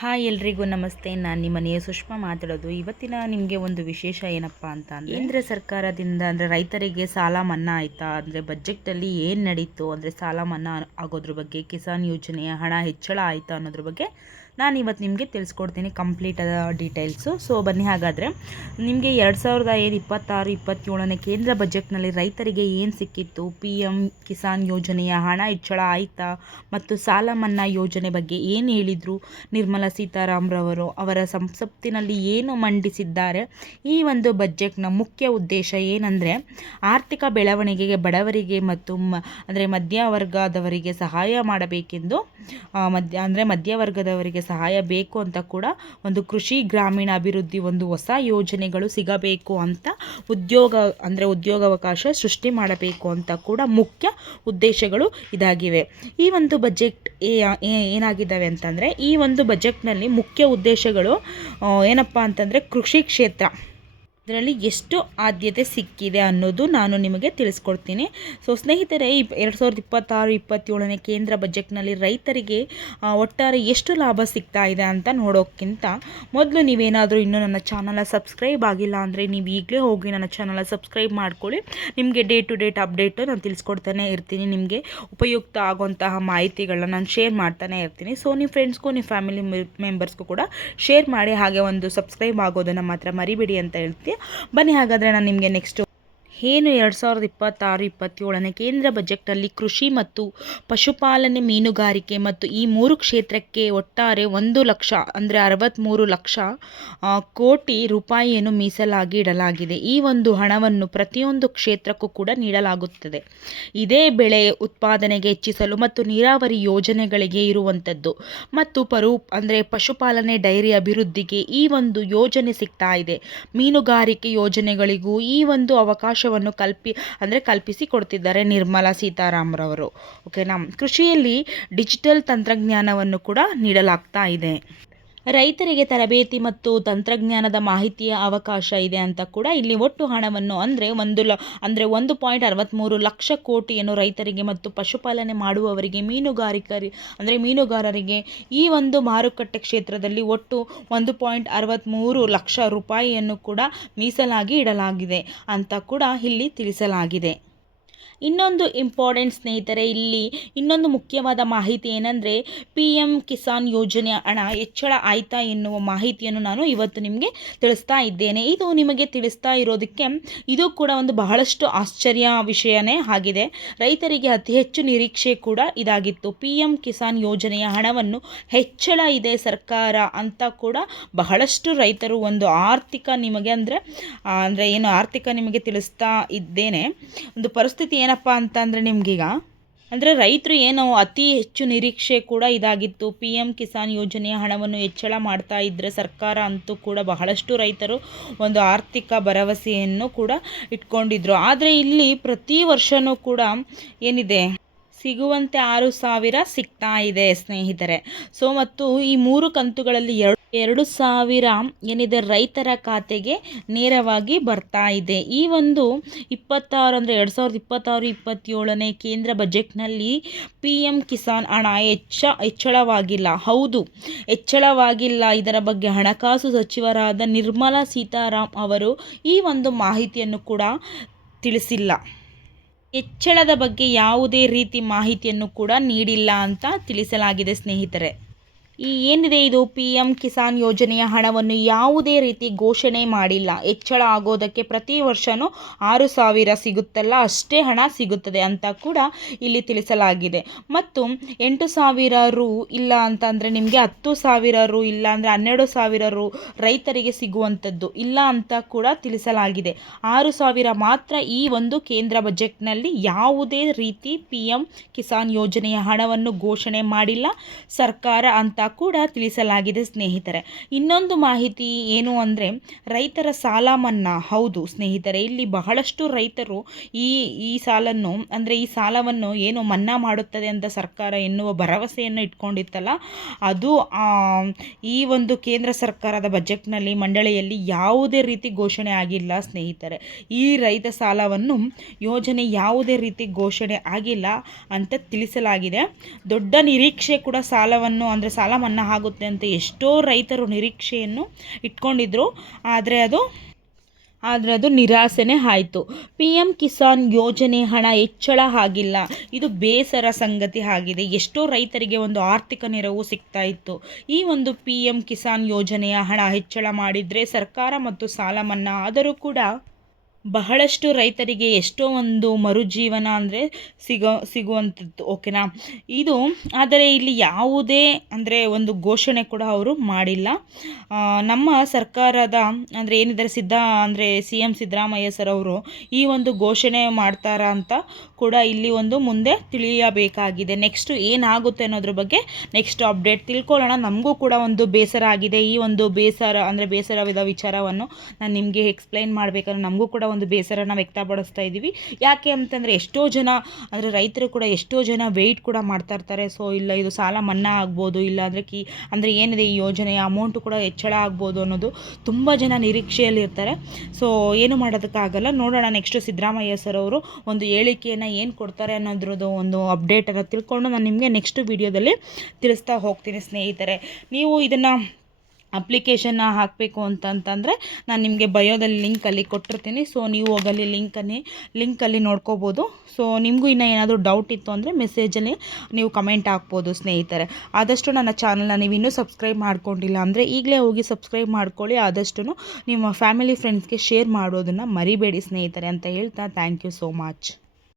Hi ಎಲ್ರಿಗೂ ನಮಸ್ತೆ. ನಾನು ನಿಮ್ಮ ಮನೆಯ ಸುಷ್ಮಾ ಮಾತಾಡೋದು. ಇವತ್ತಿನ ನಿಮಗೆ ಒಂದು ವಿಶೇಷ ಏನಪ್ಪ ಅಂತ ಅಂದರೆ, ಕೇಂದ್ರ ಸರ್ಕಾರದಿಂದ ಅಂದರೆ ರೈತರಿಗೆ ಸಾಲ ಮನ್ನಾ ಆಯಿತಾ, ಅಂದರೆ ಬಜೆಟಲ್ಲಿ ಏನು ನಡೀತು, ಅಂದರೆ ಸಾಲ ಮನ್ನಾ ಆಗೋದ್ರ ಬಗ್ಗೆ, ಕಿಸಾನ್ ಯೋಜನೆಯ ಹಣ ಹೆಚ್ಚಳ ಆಯಿತಾ ಅನ್ನೋದ್ರ ಬಗ್ಗೆ ನಾನು ಇವತ್ತು ನಿಮಗೆ ತಿಳಿಸ್ಕೊಡ್ತೀನಿ ಕಂಪ್ಲೀಟ್ ಡೀಟೇಲ್ಸು. ಸೊ ಬನ್ನಿ, ಹಾಗಾದರೆ ನಿಮಗೆ 2026-27ನೇ ಕೇಂದ್ರ ಬಜೆಟ್ನಲ್ಲಿ ರೈತರಿಗೆ ಏನು ಸಿಕ್ಕಿತ್ತು, PM ಕಿಸಾನ್ ಯೋಜನೆಯ ಹಣ ಹೆಚ್ಚಳ ಆಯಿತಾ ಮತ್ತು ಸಾಲ ಮನ್ನಾ ಯೋಜನೆ ಬಗ್ಗೆ ಏನು ಹೇಳಿದರು, ನಿರ್ಮಲಾ ಸೀತಾರಾಮ್ರವರು ಅವರ ಸಂಸತ್ತಿನಲ್ಲಿ ಏನು ಮಂಡಿಸಿದ್ದಾರೆ, ಈ ಒಂದು ಬಜೆಟ್ನ ಮುಖ್ಯ ಉದ್ದೇಶ ಏನಂದರೆ ಆರ್ಥಿಕ ಬೆಳವಣಿಗೆಗೆ ಬಡವರಿಗೆ ಮತ್ತು ಅಂದರೆ ಮಧ್ಯವರ್ಗದವರಿಗೆ ಸಹಾಯ ಮಾಡಬೇಕೆಂದು ಮಧ್ಯವರ್ಗದವರಿಗೆ ಸಹಾಯ ಬೇಕು ಅಂತ ಕೂಡ, ಒಂದು ಕೃಷಿ ಗ್ರಾಮೀಣ ಅಭಿವೃದ್ಧಿ ಒಂದು ಹೊಸ ಯೋಜನೆಗಳು ಸಿಗಬೇಕು ಅಂತ, ಉದ್ಯೋಗಾವಕಾಶ ಸೃಷ್ಟಿ ಮಾಡಬೇಕು ಅಂತ ಕೂಡ ಮುಖ್ಯ ಉದ್ದೇಶಗಳು ಇದಾಗಿವೆ. ಈ ಒಂದು ಬಜೆಟ್ ಏನಾಗಿದ್ದಾವೆ ಅಂತಂದರೆ, ಈ ಒಂದು ಬಜೆಟ್ನಲ್ಲಿ ಮುಖ್ಯ ಉದ್ದೇಶಗಳು ಏನಪ್ಪ ಅಂತಂದರೆ ಕೃಷಿ ಕ್ಷೇತ್ರ ಇದರಲ್ಲಿ ಎಷ್ಟು ಆದ್ಯತೆ ಸಿಕ್ಕಿದೆ ಅನ್ನೋದು ನಾನು ನಿಮಗೆ ತಿಳಿಸ್ಕೊಡ್ತೀನಿ. ಸೊ ಸ್ನೇಹಿತರೆ, 2026-27ನೇ ಕೇಂದ್ರ ಬಜೆಟ್ನಲ್ಲಿ ರೈತರಿಗೆ ಒಟ್ಟಾರೆ ಎಷ್ಟು ಲಾಭ ಸಿಗ್ತಾ ಇದೆ ಅಂತ ನೋಡೋಕ್ಕಿಂತ ಮೊದಲು ನೀವೇನಾದರೂ ಇನ್ನೂ ನನ್ನ ಚಾನಲ್ನ ಸಬ್ಸ್ಕ್ರೈಬ್ ಆಗಿಲ್ಲ ಅಂದರೆ ನೀವು ಈಗಲೇ ಹೋಗಿ ನನ್ನ ಚಾನಲ್ನ ಸಬ್ಸ್ಕ್ರೈಬ್ ಮಾಡ್ಕೊಳ್ಳಿ. ನಿಮಗೆ ಡೇ ಟು ಡೇಟ್ ಅಪ್ಡೇಟು ನಾನು ತಿಳಿಸ್ಕೊಡ್ತಾನೆ ಇರ್ತೀನಿ. ನಿಮಗೆ ಉಪಯುಕ್ತ ಆಗುವಂತಹ ಮಾಹಿತಿಗಳನ್ನ ನಾನು ಶೇರ್ ಮಾಡ್ತಾನೆ ಇರ್ತೀನಿ. ಸೊ ನಿಮ್ಮ ಫ್ರೆಂಡ್ಸ್ಗೂ ನಿಮ್ಮ ಫ್ಯಾಮಿಲಿ ಮೆಂಬರ್ಸ್ಗೂ ಕೂಡ ಶೇರ್ ಮಾಡಿ, ಹಾಗೆ ಒಂದು ಸಬ್ಸ್ಕ್ರೈಬ್ ಆಗೋದನ್ನು ಮಾತ್ರ ಮರಿಬೇಡಿ ಅಂತ ಹೇಳ್ತೀನಿ. ಬನ್ನಿ, ಹಾಗಾದರೆ ನಾನು ನಿಮಗೆ ನೆಕ್ಸ್ಟು ಏನು 2026-27ನೇ ಕೇಂದ್ರ ಬಜೆಟ್ನಲ್ಲಿ ಕೃಷಿ ಮತ್ತು ಪಶುಪಾಲನೆ, ಮೀನುಗಾರಿಕೆ ಮತ್ತು ಈ 3 ಕ್ಷೇತ್ರಕ್ಕೆ ಒಟ್ಟಾರೆ 1 ಲಕ್ಷ ಅಂದರೆ 63 ಲಕ್ಷ ಕೋಟಿ ರೂಪಾಯಿಯನ್ನು ಮೀಸಲಾಗಿ ಇಡಲಾಗಿದೆ. ಈ ಒಂದು ಹಣವನ್ನು ಪ್ರತಿಯೊಂದು ಕ್ಷೇತ್ರಕ್ಕೂ ಕೂಡ ನೀಡಲಾಗುತ್ತದೆ. ಇದೇ ಬೆಳೆ ಉತ್ಪಾದನೆಗೆ ಹೆಚ್ಚಿಸಲು ಮತ್ತು ನೀರಾವರಿ ಯೋಜನೆಗಳಿಗೆ ಇರುವಂಥದ್ದು ಮತ್ತು ಪಶುಪಾಲನೆ, ಡೈರಿ ಅಭಿವೃದ್ಧಿಗೆ ಈ ಒಂದು ಯೋಜನೆ ಸಿಗ್ತಾ ಇದೆ. ಮೀನುಗಾರಿಕೆ ಯೋಜನೆಗಳಿಗೂ ಈ ಒಂದು ಅವಕಾಶವನ್ನು ಕಲ್ಪಿಸಿ ಕೊಡ್ತಿದ್ದಾರೆ ನಿರ್ಮಲಾ ಸೀತಾರಾಮ್ರವರು. ಓಕೆನಾ. ಕೃಷಿಯಲ್ಲಿ ಡಿಜಿಟಲ್ ತಂತ್ರಜ್ಞಾನವನ್ನು ಕೂಡ ನೀಡಲಾಗ್ತಾ ಇದೆ. ರೈತರಿಗೆ ತರಬೇತಿ ಮತ್ತು ತಂತ್ರಜ್ಞಾನದ ಮಾಹಿತಿಯ ಅವಕಾಶ ಇದೆ ಅಂತ ಕೂಡ ಇಲ್ಲಿ ಒಟ್ಟು ಹಣವನ್ನು ಅಂದರೆ 1.63 ಲಕ್ಷ ಕೋಟಿಯನ್ನು ರೈತರಿಗೆ ಮತ್ತು ಪಶುಪಾಲನೆ ಮಾಡುವವರಿಗೆ, ಮೀನುಗಾರರಿಗೆ ಈ ಒಂದು ಮಾರುಕಟ್ಟೆ ಕ್ಷೇತ್ರದಲ್ಲಿ ಒಟ್ಟು 1.63 ಲಕ್ಷ ರೂಪಾಯಿಯನ್ನು ಕೂಡ ಮೀಸಲಾಗಿ ಇಡಲಾಗಿದೆ ಅಂತ ಕೂಡ ಇಲ್ಲಿ ತಿಳಿಸಲಾಗಿದೆ. ಇನ್ನೊಂದು ಇಂಪಾರ್ಟೆಂಟ್ ಸ್ನೇಹಿತರೆ, ಇಲ್ಲಿ ಇನ್ನೊಂದು ಮುಖ್ಯವಾದ ಮಾಹಿತಿ ಏನಂದರೆ, PM ಕಿಸಾನ್ ಯೋಜನೆಯ ಹಣ ಹೆಚ್ಚಳ ಆಯಿತಾ ಎನ್ನುವ ಮಾಹಿತಿಯನ್ನು ನಾನು ಇವತ್ತು ನಿಮಗೆ ತಿಳಿಸ್ತಾ ಇದ್ದೇನೆ. ಇದು ನಿಮಗೆ ತಿಳಿಸ್ತಾ ಇರೋದಕ್ಕೆ ಇದು ಕೂಡ ಒಂದು ಬಹಳಷ್ಟು ಆಶ್ಚರ್ಯ ವಿಷಯನೇ ಆಗಿದೆ. ರೈತರಿಗೆ ಅತಿ ಹೆಚ್ಚು ನಿರೀಕ್ಷೆ ಕೂಡ ಇದಾಗಿತ್ತು. PM ಕಿಸಾನ್ ಯೋಜನೆಯ ಹಣವನ್ನು ಹೆಚ್ಚಳ ಇದೆ ಸರ್ಕಾರ ಅಂತ ಕೂಡ ಬಹಳಷ್ಟು ರೈತರು ಒಂದು ಆರ್ಥಿಕ ನಿಮಗೆ ತಿಳಿಸ್ತಾ ಇದ್ದೇನೆ. ಒಂದು ಪರಿಸ್ಥಿತಿ ಏನಪ್ಪ ಅಂತಂದರೆ, ನಿಮಗೀಗ ಅಂದರೆ ರೈತರು ಏನು ಅತಿ ಹೆಚ್ಚು ನಿರೀಕ್ಷೆ ಕೂಡ ಇದಾಗಿತ್ತು. PM ಕಿಸಾನ್ ಯೋಜನೆಯ ಹಣವನ್ನು ಹೆಚ್ಚಳ ಮಾಡ್ತಾ ಇದ್ದರೆ ಸರ್ಕಾರ ಅಂತೂ ಕೂಡ ಬಹಳಷ್ಟು ರೈತರು ಒಂದು ಆರ್ಥಿಕ ಭರವಸೆಯನ್ನು ಕೂಡ ಇಟ್ಕೊಂಡಿದ್ರು. ಆದರೆ ಇಲ್ಲಿ ಪ್ರತಿ ವರ್ಷವೂ ಕೂಡ ಏನಿದೆ ಸಿಗುವಂತೆ 6,000 ಸಿಗ್ತಾ ಇದೆ ಸ್ನೇಹಿತರೆ. ಸೊ ಮತ್ತು ಈ 3 ಕಂತುಗಳಲ್ಲಿ 2,000 ಏನಿದೆ ರೈತರ ಖಾತೆಗೆ ನೇರವಾಗಿ ಬರ್ತಾ ಇದೆ. ಈ ಒಂದು 2026-27ನೇ ಕೇಂದ್ರ ಬಜೆಟ್ನಲ್ಲಿ PM ಕಿಸಾನ್ ಹಣ ಹೆಚ್ಚಳವಾಗಿಲ್ಲ. ಹೌದು, ಹೆಚ್ಚಳವಾಗಿಲ್ಲ. ಇದರ ಬಗ್ಗೆ ಹಣಕಾಸು ಸಚಿವರಾದ ನಿರ್ಮಲಾ ಸೀತಾರಾಮ್ ಅವರು ಈ ಒಂದು ಮಾಹಿತಿಯನ್ನು ಕೂಡ ತಿಳಿಸಿಲ್ಲ. ಹೆಚ್ಚಳದ ಬಗ್ಗೆ ಯಾವುದೇ ರೀತಿ ಮಾಹಿತಿಯನ್ನು ಕೂಡ ನೀಡಿಲ್ಲ ಅಂತ ತಿಳಿಸಲಾಗಿದೆ ಸ್ನೇಹಿತರೆ. ಏನಿದೆ ಇದು PM ಕಿಸಾನ್ ಯೋಜನೆಯ ಹಣವನ್ನು ಯಾವುದೇ ರೀತಿ ಘೋಷಣೆ ಮಾಡಿಲ್ಲ. ಹೆಚ್ಚಳ ಆಗೋದಕ್ಕೆ ಪ್ರತಿ ವರ್ಷವೂ 6,000 ಸಿಗುತ್ತಲ್ಲ, ಅಷ್ಟೇ ಹಣ ಸಿಗುತ್ತದೆ ಅಂತ ಕೂಡ ಇಲ್ಲಿ ತಿಳಿಸಲಾಗಿದೆ. ಮತ್ತು 8,000 ರು ಇಲ್ಲ ಅಂತಂದರೆ ನಿಮಗೆ 10,000 ರು ಇಲ್ಲ ಅಂದರೆ 12,000 ರು ರೈತರಿಗೆ ಸಿಗುವಂಥದ್ದು ಇಲ್ಲ ಅಂತ ಕೂಡ ತಿಳಿಸಲಾಗಿದೆ. 6,000 ಮಾತ್ರ ಈ ಒಂದು ಕೇಂದ್ರ ಬಜೆಟ್ನಲ್ಲಿ ಯಾವುದೇ ರೀತಿ PM ಕಿಸಾನ್ ಯೋಜನೆಯ ಹಣವನ್ನು ಘೋಷಣೆ ಮಾಡಿಲ್ಲ ಸರ್ಕಾರ ಅಂತ ಕೂಡ ತಿಳಿಸಲಾಗಿದೆ ಸ್ನೇಹಿತರೆ. ಇನ್ನೊಂದು ಮಾಹಿತಿ ಏನು ಅಂದರೆ, ರೈತರ ಸಾಲ ಮನ್ನಾ. ಹೌದು ಸ್ನೇಹಿತರೆ, ಇಲ್ಲಿ ಬಹಳಷ್ಟು ರೈತರು ಈ ಸಾಲವನ್ನು ಏನು ಮನ್ನಾ ಮಾಡುತ್ತದೆ ಅಂತ ಸರ್ಕಾರ ಎನ್ನುವ ಭರವಸೆಯನ್ನು ಇಟ್ಕೊಂಡಿತ್ತಲ್ಲ, ಅದು ಈ ಒಂದು ಕೇಂದ್ರ ಸರ್ಕಾರದ ಬಜೆಟ್ನಲ್ಲಿ ಮಂಡಳಿಯಲ್ಲಿ ಯಾವುದೇ ರೀತಿ ಘೋಷಣೆ ಆಗಿಲ್ಲ ಸ್ನೇಹಿತರೆ. ಈ ರೈತ ಸಾಲವನ್ನು ಯೋಜನೆ ಯಾವುದೇ ರೀತಿ ಘೋಷಣೆ ಆಗಿಲ್ಲ ಅಂತ ತಿಳಿಸಲಾಗಿದೆ. ದೊಡ್ಡ ನಿರೀಕ್ಷೆ ಕೂಡ ಸಾಲ ಮನ್ನಾ ಆಗುತ್ತೆ ಅಂತ ಎಷ್ಟೋ ರೈತರು ನಿರೀಕ್ಷೆಯನ್ನು ಇಟ್ಕೊಂಡಿದ್ರು. ಆದರೆ ಅದು ನಿರಾಸೆನೇ ಆಯಿತು. ಪಿ ಎಮ್ ಕಿಸಾನ್ ಯೋಜನೆ ಹಣ ಹೆಚ್ಚಳ ಆಗಿಲ್ಲ. ಇದು ಬೇಸರ ಸಂಗತಿ ಆಗಿದೆ. ಎಷ್ಟೋ ರೈತರಿಗೆ ಒಂದು ಆರ್ಥಿಕ ನೆರವು ಸಿಗ್ತಾ ಇತ್ತು. ಈ ಒಂದು ಪಿ ಎಮ್ ಕಿಸಾನ್ ಯೋಜನೆಯ ಹಣ ಹೆಚ್ಚಳ ಮಾಡಿದರೆ ಸರ್ಕಾರ ಮತ್ತು ಸಾಲ ಮನ್ನಾ ಆದರೂ ಕೂಡ ಬಹಳಷ್ಟು ರೈತರಿಗೆ ಎಷ್ಟೋ ಒಂದು ಮರುಜೀವನ ಅಂದರೆ ಸಿಗುವಂಥದ್ದು. ಓಕೆನಾ. ಇದು ಆದರೆ ಇಲ್ಲಿ ಯಾವುದೇ ಅಂದರೆ ಒಂದು ಘೋಷಣೆ ಕೂಡ ಅವರು ಮಾಡಿಲ್ಲ. ನಮ್ಮ ಸರ್ಕಾರದ ಅಂದರೆ ಏನಿದ್ದಾರೆ ಸಿ ಎಂ ಸಿದ್ದರಾಮಯ್ಯ ಸರ್ ಅವರು ಈ ಒಂದು ಘೋಷಣೆ ಮಾಡ್ತಾರಾ ಅಂತ ಕೂಡ ಇಲ್ಲಿ ಒಂದು ಮುಂದೆ ತಿಳಿಯಬೇಕಾಗಿದೆ. ನೆಕ್ಸ್ಟು ಏನಾಗುತ್ತೆ ಅನ್ನೋದ್ರ ಬಗ್ಗೆ ನೆಕ್ಸ್ಟ್ ಅಪ್ಡೇಟ್ ತಿಳ್ಕೊಳ್ಳೋಣ. ನಮಗೂ ಕೂಡ ಒಂದು ಬೇಸರ ಆಗಿದೆ. ಈ ಒಂದು ಬೇಸರವಿದ ವಿಚಾರವನ್ನು ನಾನು ನಿಮಗೆ ಎಕ್ಸ್ಪ್ಲೈನ್ ಮಾಡಬೇಕಾದ್ರೆ ನಮಗೂ ಕೂಡ ಒಂದು ಬೇಸರನ ವ್ಯಕ್ತಪಡಿಸ್ತಾ ಇದ್ದೀವಿ. ಯಾಕೆ ಅಂತಂದರೆ ಎಷ್ಟೋ ಜನ ಅಂದರೆ ರೈತರು ಕೂಡ ಎಷ್ಟೋ ಜನ ವೆಯ್ಟ್ ಕೂಡ ಮಾಡ್ತಾ ಇರ್ತಾರೆ. ಸೊ ಇಲ್ಲ ಇದು ಸಾಲ ಮನ್ನಾ ಆಗ್ಬೋದು, ಇಲ್ಲ ಅಂದರೆ ಏನಿದೆ ಈ ಯೋಜನೆಯ ಅಮೌಂಟು ಕೂಡ ಹೆಚ್ಚಳ ಆಗ್ಬೋದು ಅನ್ನೋದು ತುಂಬ ಜನ ನಿರೀಕ್ಷೆಯಲ್ಲಿ ಇರ್ತಾರೆ. ಸೊ ಏನು ಮಾಡೋದಕ್ಕಾಗಲ್ಲ. ನೋಡೋಣ ನೆಕ್ಸ್ಟ್ ಸಿದ್ದರಾಮಯ್ಯ ಸರ್ ಅವರು ಒಂದು ಹೇಳಿಕೆಯನ್ನು ಏನು ಕೊಡ್ತಾರೆ ಅನ್ನೋದ್ರದ್ದು ಒಂದು ಅಪ್ಡೇಟನ್ನು ತಿಳ್ಕೊಂಡು ನಾನು ನಿಮಗೆ ನೆಕ್ಸ್ಟ್ ವಿಡಿಯೋದಲ್ಲಿ ತಿಳಿಸ್ತಾ ಹೋಗ್ತೀನಿ ಸ್ನೇಹಿತರೆ. ನೀವು ಇದನ್ನು ಅಪ್ಲಿಕೇಶನ್ನ ಹಾಕಬೇಕು ಅಂತಂದರೆ ನಾನು ನಿಮಗೆ ಬಯೋದಲ್ಲಿ ಲಿಂಕಲ್ಲಿ ಕೊಟ್ಟಿರ್ತೀನಿ. ಸೊ ನೀವು ಹೋಗಲ್ಲಿ ಲಿಂಕಲ್ಲಿ ನೋಡ್ಕೋಬೋದು. ಸೊ ನಿಮಗೂ ಇನ್ನೂ ಏನಾದರೂ ಡೌಟ್ ಇತ್ತು ಅಂದರೆ ಮೆಸೇಜಲ್ಲಿ ನೀವು ಕಮೆಂಟ್ ಹಾಕ್ಬೋದು ಸ್ನೇಹಿತರೆ. ಆದಷ್ಟು ನನ್ನ ಚಾನಲ್ನ ನೀವು ಇನ್ನೂ ಸಬ್ಸ್ಕ್ರೈಬ್ ಮಾಡ್ಕೊಂಡಿಲ್ಲ ಅಂದರೆ ಈಗಲೇ ಹೋಗಿ ಸಬ್ಸ್ಕ್ರೈಬ್ ಮಾಡ್ಕೊಳ್ಳಿ. ಆದಷ್ಟು ನಿಮ್ಮ ಫ್ಯಾಮಿಲಿ ಫ್ರೆಂಡ್ಸ್ಗೆ ಶೇರ್ ಮಾಡೋದನ್ನು ಮರಿಬೇಡಿ ಸ್ನೇಹಿತರೆ ಅಂತ ಹೇಳ್ತಾ ಥ್ಯಾಂಕ್ ಯು ಸೋ ಮಚ್.